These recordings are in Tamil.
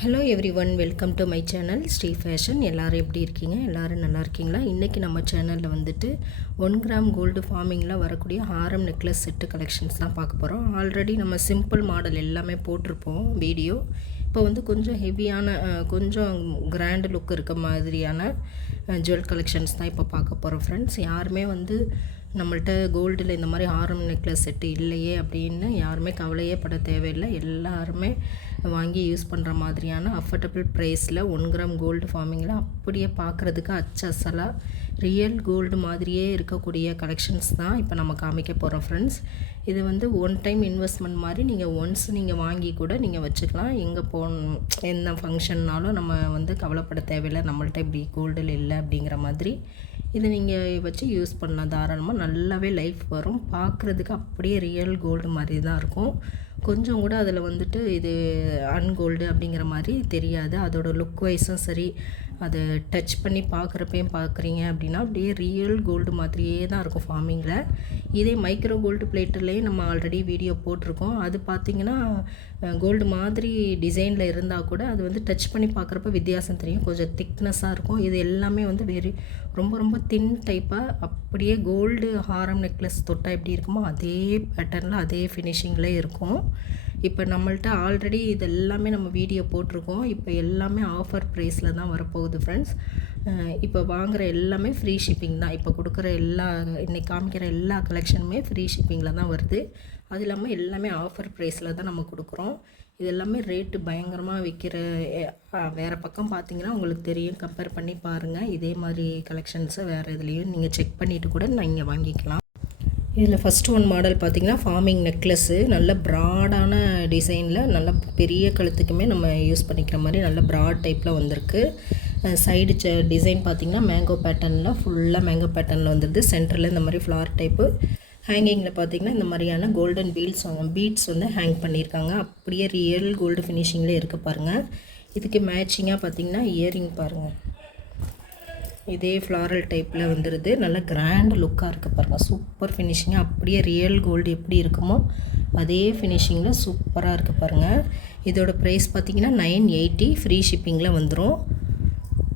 Hello everyone, welcome to my channel Shri Fashion. எல்லோரும் எப்படி இருக்கீங்க? எல்லோரும் நல்லா இருக்கீங்களா? இன்றைக்கி நம்ம சேனலில் வந்துட்டு 1 கிராம் கோல்டு ஃபார்மிங்கில் வரக்கூடிய ஹாரம் நெக்லஸ் செட்டு கலெக்ஷன்ஸ் தான் பார்க்க போகிறோம். ஆல்ரெடி நம்ம சிம்பிள் மாடல் எல்லாமே போட்டிருப்போம் வீடியோ. இப்போ வந்து கொஞ்சம் ஹெவியான கொஞ்சம் கிராண்ட் லுக் இருக்க மாதிரியான ஜுவல் கலெக்ஷன்ஸ் தான் இப்போ பார்க்க போகிறோம் ஃப்ரெண்ட்ஸ். யாருமே வந்து நம்மள்ட்ட கோல்டில் இந்த மாதிரி ஹாரம் நெக்லஸ் செட்டு இல்லையே அப்படின்னு யாருமே கவலையே பட தேவையில்லை. எல்லாருமே வாங்கி யூஸ் பண்ணுற மாதிரியான அஃபோர்டபுள் ப்ரைஸில் 1 கிராம் கோல்டு ஃபார்மிங்கில் அப்படியே பார்க்குறதுக்கு அச்சசலாக ரியல் கோல்டு மாதிரியே இருக்கக்கூடிய கலெக்ஷன்ஸ் தான் இப்போ நம்ம காமிக்க போகிறோம் ஃப்ரெண்ட்ஸ். இது வந்து ஒன் டைம் இன்வெஸ்ட்மெண்ட் மாதிரி நீங்கள் ஒன்ஸ் நீங்கள் வாங்கி கூட நீங்கள் வச்சுக்கலாம். எங்கே என்ன ஃபங்க்ஷன்னாலும் நம்ம வந்து கவலைப்பட தேவையில்லை, நம்மள்ட்ட இப்படி கோல்டில் இல்லை அப்படிங்கிற மாதிரி. இதை நீங்கள் வச்சு யூஸ் பண்ணலாம் தாராளமாக. நல்லாவே லைஃப் வரும். பார்க்குறதுக்கு அப்படியே ரியல் கோல்டு மாதிரி தான் இருக்கும். கொஞ்சம் கூட அதில் வந்துட்டு இது அன்கோல்டு அப்படிங்கிற மாதிரி தெரியாது. அதோட லுக் வைஸும் சரி, அதை டச் பண்ணி பார்க்குறப்பையும் பார்க்குறீங்க அப்படின்னா அப்படியே ரியல் கோல்டு மாதிரியே தான் இருக்கும் ஃபார்மிங்கில். இதே மைக்ரோ கோல்டு பிளேட்டுலேயே நம்ம ஆல்ரெடி வீடியோ போட்டிருக்கோம். அது பார்த்திங்கன்னா கோல்டு மாதிரி டிசைனில் இருந்தால் கூட அது வந்து டச் பண்ணி பார்க்குறப்ப வித்தியாசம் தெரியும். கொஞ்சம் திக்னஸாக இருக்கும். இது எல்லாமே வந்து ரொம்ப ரொம்ப தின் டைப்பாக அப்படியே கோல்டு ஹாரம் நெக்லஸ் தொட்டால் எப்படி இருக்குமோ அதே பேட்டர்னில் அதே ஃபினிஷிங்கில் இருக்கும். இப்போ நம்மள்ட்ட ஆல்ரெடி இது எல்லாமே நம்ம வீடியோ போட்டிருக்கோம். இப்போ எல்லாமே ஆஃபர் ப்ரைஸில் தான் வரப்போகுது ஃப்ரெண்ட்ஸ். இப்போ வாங்குகிற எல்லாமே ஃப்ரீ ஷிப்பிங் தான். இப்போ கொடுக்குற இன்றைக்கி காமிக்கிற எல்லா கலெக்ஷனுமே ஃப்ரீ ஷிப்பிங்கில் தான் வருது. அது இல்லாமல் எல்லாமே ஆஃபர் ப்ரைஸில் தான் நம்ம கொடுக்குறோம். இது எல்லாமே ரேட்டு பயங்கரமாக விற்கிற வேறு பக்கம் பார்த்திங்கன்னா உங்களுக்கு தெரியும். கம்பேர் பண்ணி பாருங்கள். இதே மாதிரி கலெக்ஷன்ஸை வேறு இதுலேயும் நீங்கள் செக் பண்ணிவிட்டு கூட நீங்கள் வாங்கிக்கலாம். இதில் ஃபஸ்ட்டு ஒன் மாடல் பார்த்திங்கன்னா ஃபார்மிங் நெக்லஸ்ஸு. நல்ல ப்ராடான டிசைனில் நல்ல பெரிய கழுத்துக்குமே நம்ம யூஸ் பண்ணிக்கிற மாதிரி நல்ல ப்ராட் டைப்பில் வந்திருக்கு. சைடு டிசைன் பார்த்திங்கன்னா மேங்கோ பேட்டர்னில் ஃபுல்லாக மேங்கோ பேட்டர்னில் வந்துடுது. சென்டரில் இந்த மாதிரி ஃப்ளார் டைப்பு. ஹேங்கிங்கில் பார்த்திங்கன்னா இந்த மாதிரியான கோல்டன் பீட்ஸ் வந்து ஹேங் பண்ணியிருக்காங்க. அப்படியே ரியல் கோல்டு ஃபினிஷிங்லேயே இருக்குது பாருங்கள். இதுக்கு மேட்சிங்காக பார்த்திங்கன்னா இயரிங் பாருங்கள், இதே ஃப்ளாரல் டைப்பில் வந்துடுது. நல்ல கிராண்ட் லுக்காக இருக்குது பாருங்கள். சூப்பர் ஃபினிஷிங்காக அப்படியே ரியல் கோல்டு எப்படி இருக்குமோ அதே ஃபினிஷிங்கில் சூப்பராக இருக்குது பாருங்கள். இதோட ப்ரைஸ் பார்த்திங்கன்னா 980 ஃப்ரீ ஷிப்பிங்கில் வந்துடும்.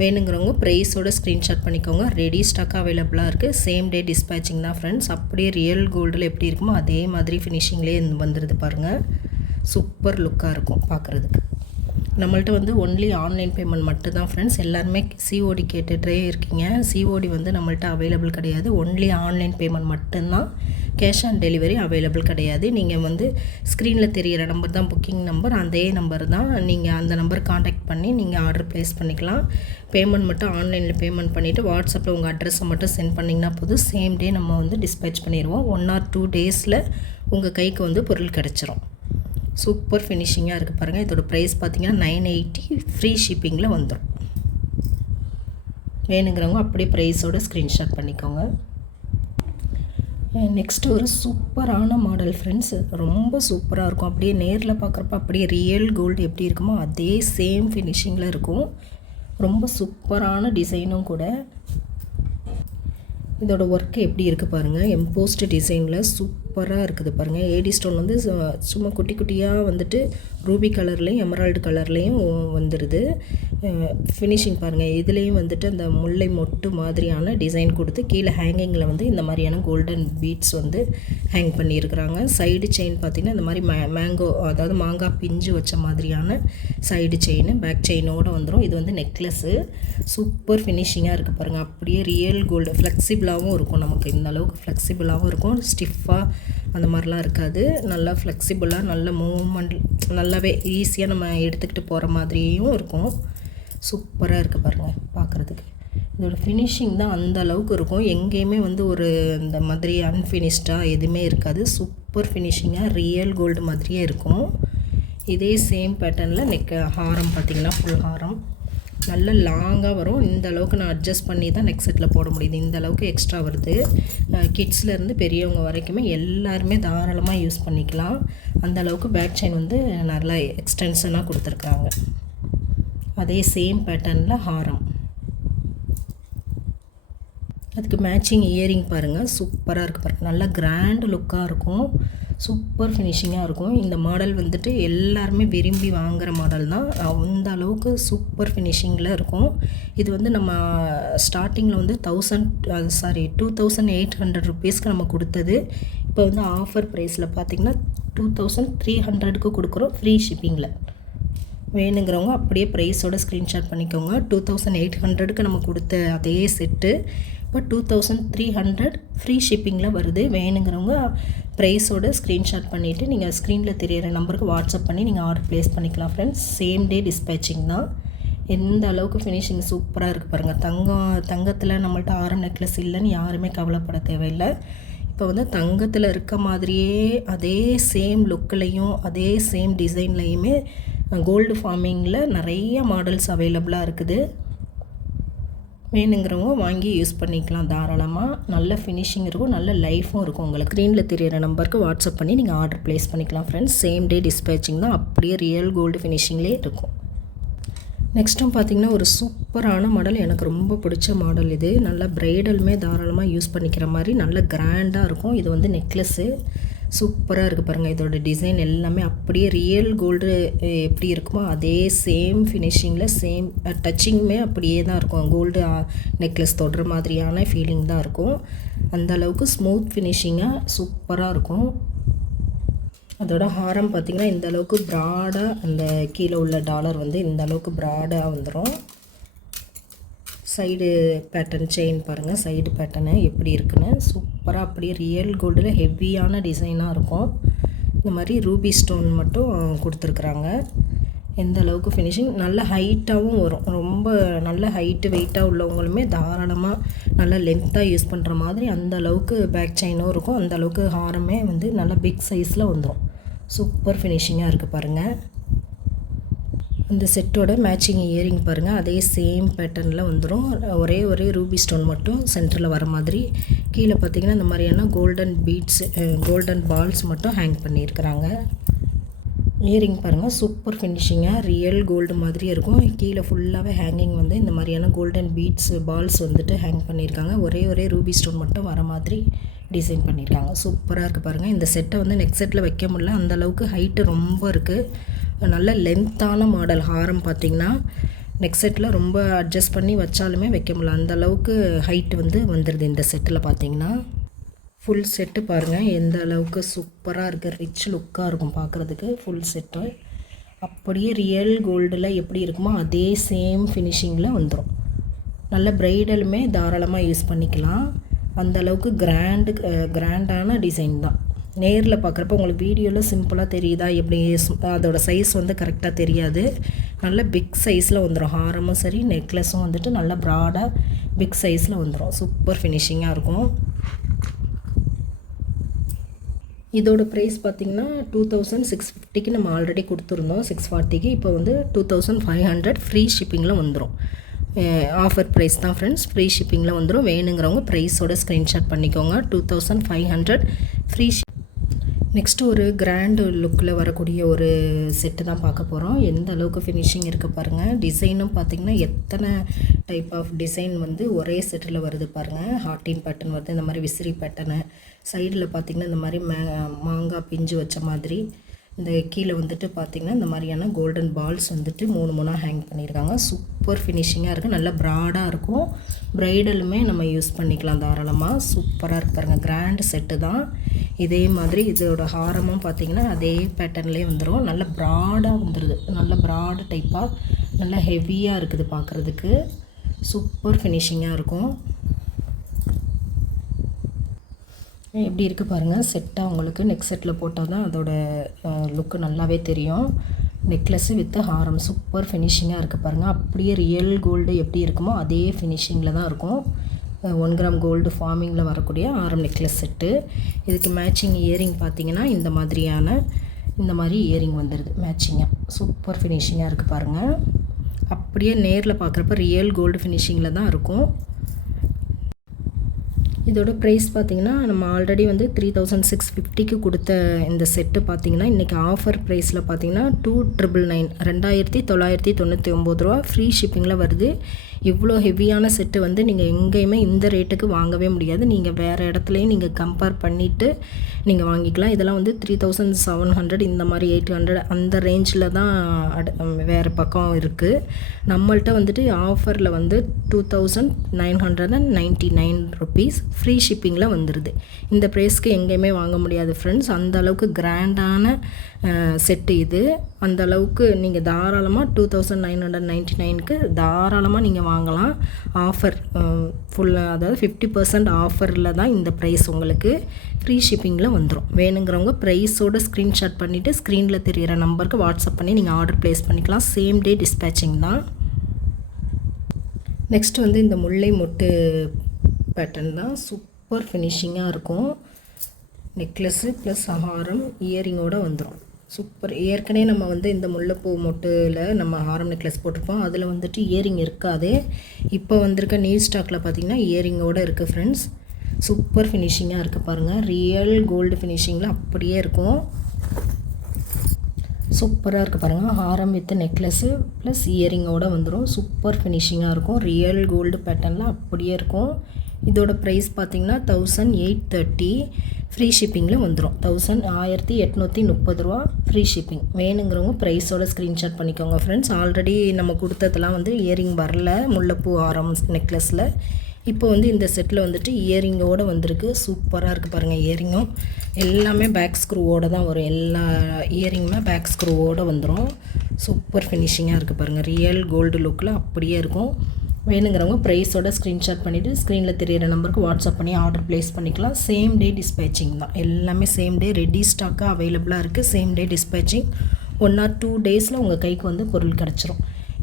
வேணுங்கிறவங்க ப்ரைஸோட ஸ்க்ரீன்ஷாட் பண்ணிக்கோங்க. ரெடி ஸ்டாக் அவைலபிளாக இருக்குது. சேம் டே டிஸ்பேச்சிங் தான் ஃப்ரெண்ட்ஸ். அப்படியே ரியல் கோல்டில் எப்படி இருக்குமோ அதே மாதிரி ஃபினிஷிங்லேயே வந்துடுது பாருங்கள். சூப்பர் லுக்காக இருக்கும் பார்க்குறதுக்கு. நம்மள்ட்ட வந்து ஒன்லி ஆன்லைன் பேமெண்ட் மட்டும்தான் ஃப்ரெண்ட்ஸ். எல்லாருமே சிஓடி கேட்டுகிட்டே இருக்கீங்க. சிஓடி வந்து நம்மள்ட்ட அவைலபிள் கிடையாது. ஒன்லி ஆன்லைன் பேமெண்ட் மட்டும்தான். கேஷ் ஆன் டெலிவரி அவைலபிள் கிடையாது. நீங்கள் வந்து ஸ்க்ரீனில் தெரிகிற நம்பர் தான் புக்கிங் நம்பர். அதே நம்பர் தான். நீங்கள் அந்த நம்பர் காண்டாக்ட் பண்ணி நீங்கள் ஆர்டர் ப்ளேஸ் பண்ணிக்கலாம். பேமெண்ட் மட்டும் ஆன்லைனில் பேமெண்ட் பண்ணிவிட்டு வாட்ஸ்அப்பில் உங்கள் அட்ரஸை மட்டும் சென்ட் பண்ணிங்கன்னா போதும். சேம் டே நம்ம வந்து டிஸ்பேச் பண்ணிடுவோம். 1 or 2 டேஸில் உங்கள் கைக்கு வந்து பொருள் கிடச்சிரும். சூப்பர் ஃபினிஷிங்காக இருக்குது பாருங்கள். இதோட ப்ரைஸ் பார்த்திங்கன்னா 980 ஃப்ரீ ஷிப்பிங்கில் வந்துடும். வேணுங்கிறவங்க அப்படியே ப்ரைஸோட ஸ்க்ரீன்ஷாட் பண்ணிக்கோங்க. நெக்ஸ்ட்டு ஒரு சூப்பரான மாடல் ஃப்ரெண்ட்ஸ். ரொம்ப சூப்பராக இருக்கும். அப்படியே நேரில் பார்க்குறப்ப அப்படியே ரியல் கோல்டு எப்படி இருக்குமோ அதே சேம் ஃபினிஷிங்கில் இருக்கும். ரொம்ப சூப்பரான டிசைனும் கூட. இதோட ஒர்க்கு எப்படி இருக்குது பாருங்கள். எம்போஸ்டு டிசைனில் சூப்பராக இருக்குது பாருங்கள். ஏடி ஸ்டோன் வந்து சும்மா குட்டி குட்டியாக வந்துட்டு ரூபி கலர்லேயும் எமரால்டு கலர்லேயும் வந்துடுது. ஃபினிஷிங் பாருங்கள். இதுலேயும் வந்துட்டு அந்த முல்லை மொட்டு மாதிரியான டிசைன் கொடுத்து கீழே ஹேங்கிங்கில் வந்து இந்த மாதிரியான கோல்டன் பீட்ஸ் வந்து ஹேங் பண்ணியிருக்கிறாங்க. சைடு செயின் பார்த்திங்கன்னா இந்த மாதிரி மேங்கோ, அதாவது மாங்காய் பிஞ்சு வச்ச மாதிரியான சைடு செயின், பேக் செயினோடு வந்துடும். இது வந்து நெக்லஸ்ஸு. சூப்பர் ஃபினிஷிங்காக இருக்குது பாருங்கள். அப்படியே ரியல் கோல்டு ஃப்ளெக்சிபிளாகவும் இருக்கும். நமக்கு இந்த அளவுக்கு ஃப்ளெக்சிபிளாகவும் இருக்கும். ஸ்டிஃபாக அந்த மாதிரிலாம் இருக்காது. நல்லா ஃப்ளெக்சிபிளாக நல்ல மூவ்மெண்ட் நல்லாவே ஈஸியாக நம்ம எடுத்துக்கிட்டு போகிற மாதிரியும் இருக்கும். சூப்பராக இருக்குது பாருங்கள் பார்க்குறதுக்கு. இதோட ஃபினிஷிங் தான் அந்த அளவுக்கு இருக்கும். எங்கேயுமே வந்து ஒரு இந்த மாதிரி அன்ஃபினிஷ்டாக எதுவுமே இருக்காது. சூப்பர் ஃபினிஷிங்காக ரியல் கோல்டு மாதிரியே இருக்கும். இதே சேம் பேட்டர்னில் ஹாரம் பார்த்திங்கன்னா ஃபுல் ஹாரம் நல்ல லாங்காக வரும். இந்த அளவுக்கு நான் அட்ஜஸ்ட் பண்ணி தான் நெக் செட்டில் போட முடியுது. இந்த அளவுக்கு எக்ஸ்ட்ரா வருது. கிட்ஸ்லேருந்து பெரியவங்க வரைக்குமே எல்லாருமே தாராளமாக யூஸ் பண்ணிக்கலாம். அந்த அளவுக்கு பேக் செயின் வந்து நல்லா எக்ஸ்டென்ஷனாக கொடுத்துருக்காங்க. அதே சேம் பேட்டர்னில் ஹாரம். அதுக்கு மேட்சிங் இயரிங் பாருங்கள். சூப்பராக இருக்குது பாருங்கள். நல்லா கிராண்ட் லுக்காக இருக்கும். சூப்பர் ஃபினிஷிங்காக இருக்கும். இந்த மாடல் வந்துட்டு எல்லாருமே விரும்பி வாங்குகிற மாடல் தான். அந்த அளவுக்கு சூப்பர் ஃபினிஷிங்கில் இருக்கும். இது வந்து நம்ம ஸ்டார்டிங்கில் வந்து 2800 ருபீஸ்க்கு நம்ம கொடுத்தது. இப்போ வந்து ஆஃபர் ப்ரைஸில் பார்த்திங்கன்னா 2300க்கு கொடுக்குறோம், ஃப்ரீ ஷிப்பிங்கில். வேணுங்கிறவங்க அப்படியே ப்ரைஸோட ஸ்க்ரீன்ஷாட் பண்ணிக்கோங்க. 2800க்கு நம்ம கொடுத்த அதே செட்டு இப்போ 2300 ஃப்ரீ ஷிப்பிங்கில் வருது. வேணுங்கிறவங்க ப்ரைஸோட ஸ்க்ரீன்ஷாட் பண்ணிவிட்டு நீங்கள் ஸ்க்ரீனில் தெரியிற நம்பருக்கு வாட்ஸ்அப் பண்ணி நீங்கள் ஆர்டர் ப்ளேஸ் பண்ணிக்கலாம் ஃப்ரெண்ட்ஸ். சேம் டே டிஸ்பேச்சிங் தான். எந்த அளவுக்கு ஃபினிஷிங் சூப்பராக இருக்குது பாருங்கள். தங்கத்தில் நம்மள்ட்ட ஆரம் நெக்லஸ் இல்லைன்னு யாருமே கவலைப்பட தேவையில்லை. இப்போ வந்து தங்கத்தில் இருக்க மாதிரியே அதே சேம் லுக்கிலையும் அதே சேம் டிசைன்லையுமே கோல்டு ஃபார்மிங்கில் நிறைய மாடல்ஸ் அவைலபிளாக இருக்குது. வேணுங்கிறவங்க வாங்கி யூஸ் பண்ணிக்கலாம் தாராளமாக. நல்ல ஃபினிஷிங் இருக்கும், நல்ல லைஃப்பும் இருக்கும். உங்களுக்கு ஸ்க்ரீனில் தெரியிற நம்பருக்கு வாட்ஸ்அப் பண்ணி நீங்கள் ஆர்டர் ப்ளேஸ் பண்ணிக்கலாம் ஃப்ரெண்ட்ஸ். சேம் டே டிஸ்பேச்சிங் தான். அப்படியே ரியல் கோல்டு ஃபினிஷிங்லேயே இருக்கும். நெக்ஸ்ட்டும் பார்த்திங்கன்னா ஒரு சூப்பரான மாடல், எனக்கு ரொம்ப பிடிச்ச மாடல் இது. நல்லா ப்ரைடலுமே தாராளமாக யூஸ் பண்ணிக்கிற மாதிரி நல்ல கிராண்டாக இருக்கும். இது வந்து நெக்லஸ்ஸு சூப்பராக இருக்குது பாருங்கள். இதோட டிசைன் எல்லாமே அப்படியே ரியல் கோல்டு எப்படி இருக்குமோ அதே சேம் ஃபினிஷிங்கில் சேம் டச்சிங்குமே அப்படியே தான் இருக்கும். கோல்டு நெக்லஸ் தொடுற மாதிரியான ஃபீலிங் தான் இருக்கும். அந்த அளவுக்கு ஸ்மூத் ஃபினிஷிங்காக சூப்பராக இருக்கும். அதோட ஹாரம் பார்த்திங்கன்னா இந்த அளவுக்கு ப்ராடாக, அந்த கீழே உள்ள டாலர் வந்து இந்த அளவுக்கு ப்ராடாக வந்துடும். சைடு பேட்டர்ன் செயின் பாருங்கள், சைடு பேட்டர்னு எப்படி இருக்குன்னு சூப்பராக அப்படியே ரியல் கோல்டில் ஹெவியான டிசைனாக இருக்கும். இந்த மாதிரி ரூபி ஸ்டோன் மட்டும் கொடுத்துருக்குறாங்க. எந்த அளவுக்கு ஃபினிஷிங் நல்ல ஹைட்டாகவும் வரும். ரொம்ப நல்ல ஹைட்டு வெயிட்டாக உள்ளவங்களுமே தாராளமாக நல்ல லென்த்தாக யூஸ் பண்ணுற மாதிரி அந்த அளவுக்கு பேக் செயினும் இருக்கும். அந்த அளவுக்கு ஹாரமே வந்து நல்ல பிக் சைஸில் வந்துடும். சூப்பர் ஃபினிஷிங்காக இருக்குது பாருங்கள். இந்த செட்டோட மேட்சிங் இயரிங் பாருங்கள், அதே சேம் பேட்டர்னில் வந்துடும். ஒரே ரூபி ஸ்டோன் மட்டும் சென்டரில் வர மாதிரி. கீழே பார்த்திங்கன்னா இந்த மாதிரியான கோல்டன் பீட்ஸ், கோல்டன் பால்ஸ் மட்டும் ஹேங் பண்ணியிருக்கிறாங்க. இயரிங் பாருங்கள், சூப்பர் ஃபினிஷிங்காக ரியல் கோல்டு மாதிரி இருக்கும். கீழே ஃபுல்லாகவே ஹேங்கிங் வந்து இந்த மாதிரியான கோல்டன் பீட்ஸ் பால்ஸ் வந்துட்டு ஹேங் பண்ணியிருக்காங்க. ஒரே ரூபி ஸ்டோன் மட்டும் வர மாதிரி டிசைன் பண்ணியிருக்காங்க. சூப்பராக இருக்குது பாருங்கள். இந்த செட்டை வந்து நெக் செட்டில் வைக்க முடியல, அந்தளவுக்கு ஹைட்டு ரொம்ப இருக்குது. நல்ல லென்த்தான மாடல். ஹாரம் பார்த்திங்கன்னா நெக் செட்டில் ரொம்ப அட்ஜஸ்ட் பண்ணி வச்சாலுமே வைக்க முடியல, அந்தளவுக்கு ஹைட்டு வந்து வந்துடுது இந்த செட்டில். பார்த்திங்கன்னா ஃபுல் செட்டு பாருங்கள் எந்த அளவுக்கு சூப்பராக இருக்குது. ரிச் லுக்காக இருக்கும் பார்க்குறதுக்கு ஃபுல் செட்டு. அப்படியே ரியல் கோல்டில் எப்படி இருக்குமோ அதே சேம் ஃபினிஷிங்கில் வந்துடும். நல்ல ப்ரைடலுமே தாராளமாக யூஸ் பண்ணிக்கலாம். அந்த அளவுக்கு கிராண்டான டிசைன் தான். நேரில் பார்க்குறப்ப உங்களுக்கு வீடியோவில் சிம்பிளாக தெரியுதா, எப்படி அதோடய சைஸ் வந்து கரெக்டாக தெரியாது. நல்ல பிக் சைஸில் வந்துடும். ஹாரமும் சரி நெக்லஸும் வந்துட்டு நல்ல ப்ராடாக பிக் சைஸில் வந்துடும். சூப்பர் ஃபினிஷிங்காக இருக்கும். இதோட ப்ரைஸ் பார்த்திங்கன்னா 2650க்கு நம்ம ஆல்ரெடி கொடுத்துருந்தோம், 640க்கு. இப்போ வந்து 2500 ஃப்ரீ ஷிப்பிங்கில் வந்துடும். ஆஃபர் ப்ரைஸ் தான் ஃப்ரெண்ட்ஸ், ஃப்ரீ ஷிப்பிங்கில் வந்துடும். வேணுங்கிறவங்க ப்ரைஸோட ஸ்க்ரீன்ஷாட் பண்ணிக்கோங்க. 2500 ஃப்ரீ. நெக்ஸ்ட்டு ஒரு கிராண்டு லுக்கில் வரக்கூடிய ஒரு செட்டு தான் பார்க்க போகிறோம். எந்த அளவுக்கு ஃபினிஷிங் இருக்குது பாருங்கள். டிசைனும் பார்த்திங்கன்னா எத்தனை டைப் ஆஃப் டிசைன் வந்து ஒரே செட்டில் வருது பாருங்கள். ஹார்ட்டின் பேட்டர்ன் வருது, இந்த மாதிரி விசிறி பேட்டர்னு. சைடில் பார்த்திங்கன்னா இந்த மாதிரி மாங்காய் பிஞ்சு வச்ச மாதிரி. இந்த கீழே வந்துட்டு பார்த்திங்கன்னா இந்த மாதிரியான கோல்டன் பால்ஸ் வந்துட்டு 3 ஹேங் பண்ணியிருக்காங்க. சூப்பர் ஃபினிஷிங்காக இருக்குது. நல்லா ப்ராடாக இருக்கும். ப்ரைடலுமே நம்ம யூஸ் பண்ணிக்கலாம் தாராளமாக. சூப்பராக இருக்குது பாருங்கள். கிராண்ட் செட்டு தான். இதே மாதிரி இதோட ஹாரமும் பார்த்திங்கன்னா அதே பேட்டர்ன்லேயே வந்துடும். நல்ல ப்ராடாக வந்துடுது. நல்ல ப்ராடு டைப்பாக நல்லா ஹெவியாக இருக்குது பார்க்குறதுக்கு. சூப்பர் ஃபினிஷிங்காக இருக்கும். எப்படி இருக்குது பாருங்கள் செட்டாக. உங்களுக்கு நெக் செட்டில் போட்டால் தான் அதோட லுக்கு நல்லாவே தெரியும். நெக்லஸ்ஸு வித் ஹாரம் சூப்பர் ஃபினிஷிங்காக இருக்குது பாருங்கள். அப்படியே ரியல் கோல்டு எப்படி இருக்குமோ அதே ஃபினிஷிங்கில் தான் இருக்கும். 1 கிராம் கோல்டு ஃபார்மிங்கில் வரக்கூடிய ஆரம் நெக்லஸ் செட்டு. இதுக்கு மேட்சிங் இயரிங் பார்த்திங்கன்னா இந்த மாதிரி இயரிங் வந்துடுது மேட்சிங்காக. சூப்பர் ஃபினிஷிங்காக இருக்குது பாருங்கள். அப்படியே நேரில் பார்க்குறப்ப ரியல் கோல்டு ஃபினிஷிங்கில் தான் இருக்கும். இதோட ப்ரைஸ் பார்த்திங்கன்னா நம்ம ஆல்ரெடி வந்து 3650க்கு கொடுத்த இந்த செட்டு பார்த்திங்கன்னா இன்றைக்கி ஆஃபர் ப்ரைஸில் பார்த்திங்கன்னா 2999 ரூபா ஃப்ரீ ஷிப்பிங்கில் வருது. இவ்வளோ ஹெவியான செட்டு வந்து நீங்கள் எங்கேயுமே இந்த ரேட்டுக்கு வாங்கவே முடியாது. நீங்கள் வேறு இடத்துலையும் நீங்கள் கம்பேர் பண்ணிவிட்டு நீங்கள் வாங்கிக்கலாம். இதெல்லாம் வந்து 3700 இந்த மாதிரி 800 அந்த ரேஞ்சில் தான் வேறு பக்கம் இருக்குது. நம்மள்ட்ட வந்துட்டு ஆஃபரில் வந்து 2999 ருபீஸ் ஃப்ரீ ஷிப்பிங்கில் வந்துடுது. இந்த ப்ரைஸ்க்கு எங்கேயுமே வாங்க முடியாது ஃப்ரெண்ட்ஸ். அந்த அளவுக்கு கிராண்டான செட்டு இது. அந்த அளவுக்கு நீங்கள் தாராளமாக 2999க்கு தாராளமாக நீங்கள் வாங்கலாம். ஆஃபர் ஃபுல்லாக, அதாவது 50% ஆஃபரில் தான் இந்த ப்ரைஸ் உங்களுக்கு ஃப்ரீ ஷிப்பிங்கில் வந்துடும். வேணுங்கிறவங்க ப்ரைஸோட ஸ்க்ரீன்ஷாட் பண்ணிவிட்டு ஸ்க்ரீனில் தெரிகிற நம்பருக்கு வாட்ஸ்அப் பண்ணி நீங்கள் ஆர்டர் ப்ளேஸ் பண்ணிக்கலாம். சேம் டே டிஸ்பேச்சிங் தான். நெக்ஸ்ட் வந்து இந்த முல்லை மொட்டு பேட்டர்ன் தான். சூப்பர் ஃபினிஷிங்காக இருக்கும். நெக்லஸ்ஸு ப்ளஸ் ஹாரம் இயரிங்கோடு வந்துடும். சூப்பர். ஏற்கனவே நம்ம வந்து இந்த முல்லைப்பூ மொட்டில் நம்ம ஹாரம் நெக்லஸ் போட்டிருப்போம். அதில் வந்துட்டு இயரிங் இருக்காது. இப்போ வந்திருக்க நியூ ஸ்டாக்கில் பார்த்திங்கன்னா இயரிங்கோடு இருக்குது ஃப்ரெண்ட்ஸ். சூப்பர் ஃபினிஷிங்காக இருக்குது பாருங்கள். ரியல் கோல்டு ஃபினிஷிங்கில் அப்படியே இருக்கும். சூப்பராக இருக்குது பாருங்கள். ஹாரம் வித் நெக்லஸ்ஸு ப்ளஸ் இயரிங்கோடு வந்துடும். சூப்பர் ஃபினிஷிங்காக இருக்கும். ரியல் கோல்டு பேட்டர்னில் அப்படியே இருக்கும். இதோட ப்ரைஸ் பார்த்திங்கன்னா 1830 ஃப்ரீ ஷிப்பிங்கில் வந்துடும். 1830 ரூபா ஃப்ரீ ஷிப்பிங். வேணுங்கிறவங்க ப்ரைஸோட ஸ்க்ரீன்ஷாட் பண்ணிக்கோங்க ஃப்ரெண்ட்ஸ். ஆல்ரெடி நம்ம கொடுத்ததெல்லாம் வந்து இயரிங் வரல முல்லைப்பூ ஆரம் நெக்லஸில். இப்போ வந்து இந்த செட்டில் வந்துட்டு இயரிங்கோடு வந்திருக்கு. சூப்பராக இருக்குது பாருங்கள். இயரிங்கும் எல்லாமே பேக் ஸ்க்ரூவோடு தான் வரும். எல்லா இயரிங்குமே பேக் ஸ்க்ரூவோடு வந்துடும். சூப்பர் ஃபினிஷிங்காக இருக்குது பாருங்கள். ரியல் கோல்டு லுக்கில் அப்படியே இருக்கும். வேணுங்கிறவங்க ப்ரைஸோட ஸ்க்ரீன்ஷாட் பண்ணிவிட்டு ஸ்க்ரீனில் தெரியிற நம்பருக்கு வாட்ஸ்அப் பண்ணி ஆர்டர் ப்ளேஸ் பண்ணிக்கலாம். சேம் டே டிஸ்பேச்சிங் தான். எல்லாமே சேம் டே ரெடி ஸ்டாக்காக அவைலபிளாக இருக்குது. Same day dispatching. 1 or 2 டேஸில் உங்கள் கைக்கு வந்து பொருள் கிடச்சிரும்.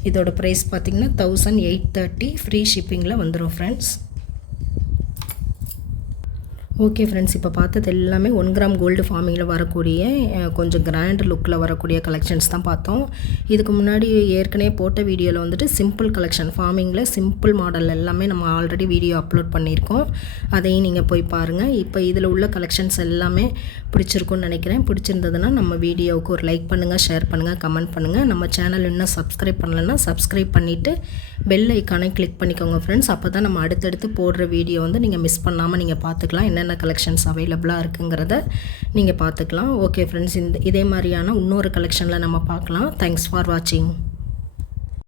இதோட ப்ரைஸ் பார்த்திங்கன்னா 1830 ஃப்ரீ ஷிப்பிங்கில் வந்துடும் ஃப்ரெண்ட்ஸ். ஓகே ஃப்ரெண்ட்ஸ், இப்போ பார்த்தது எல்லாமே 1 கிராம் கோல்டு ஃபார்மிங்கில் வரக்கூடிய கொஞ்சம் கிராண்ட் லுக்கில் வரக்கூடிய கலெக்ஷன்ஸ் தான் பார்த்தோம். இதுக்கு முன்னாடி ஏற்கனவே போட்ட வீடியோவில் வந்துட்டு சிம்பிள் கலெக்ஷன் ஃபார்மிங்கில் சிம்பிள் மாடல் எல்லாமே நம்ம ஆல்ரெடி வீடியோ அப்லோட் பண்ணியிருக்கோம். அதையும் நீங்கள் போய் பாருங்கள். இப்போ இதில் உள்ள கலெக்ஷன்ஸ் எல்லாமே பிடிச்சிருக்குன்னு நினைக்கிறேன். பிடிச்சிருந்ததுன்னா நம்ம வீடியோவுக்கு ஒரு லைக் பண்ணுங்கள், ஷேர் பண்ணுங்கள், கமெண்ட் பண்ணுங்கள். நம்ம சேனல் இன்னும் சப்ஸ்கிரைப் பண்ணலைன்னா சப்ஸ்கிரைப் பண்ணிவிட்டு பெல் ஐக்கானை கிளிக் பண்ணிக்கோங்க ஃப்ரெண்ட்ஸ். அப்போ தான் நம்ம அடுத்தடுத்து போடுற வீடியோ வந்து நீங்கள் மிஸ் பண்ணாமல் நீங்கள் பார்த்துக்கலாம். என்னென்ன கலெக்ஷன்ஸ் அவைலபிளாக இருக்குங்கிறத நீங்கள் பார்த்துக்கலாம். ஓகே ஃப்ரெண்ட்ஸ், இதே மாதிரியான இன்னொரு கலெக்ஷனில் நம்ம பார்க்கலாம். தேங்க்ஸ் ஃபார் வாட்சிங்.